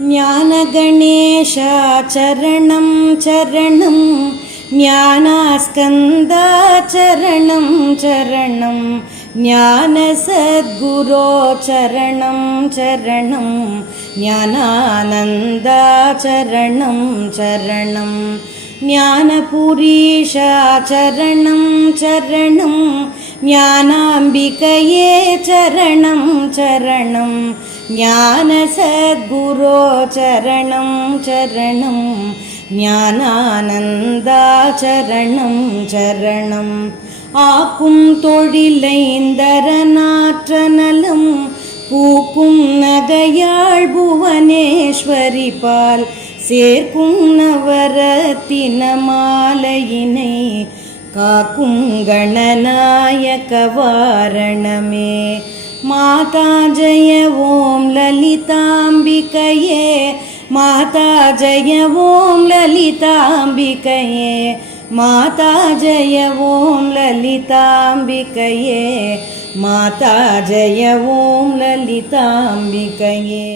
ज्ञानगणेशा चरणं चरणं ज्ञानस्कन्दा चरणं चरणं ज्ञानसद्गुरो चरणं चरणं ज्ञानानन्दा चरणं चरणं ज्ञानपुरीशा चरणं चरणं ज्ञानाम्बिकये चरणं चरणं ज्ञानसद्गुरो चरणं चरणं ज्ञानानन्दा चरणं चरणं ஆக்கும் தொழிலைந்தரநாற்றனலும் பூக்கும் நகையாள் புவனேஸ்வரி பால் சேர்க்கும் நவரத்தின மாலையினை காக்கும் கணநாயக வாரணமே. மாதா ஜய ஓம் லலிதாம்பிகையே, மாதா ஜய ஓம் லலிதாம்பிகையே, மாதா ஜய ஓம் லலிதாம்பிகையே, மாதா ஜய ஓம் லலிதாம்பிகையே.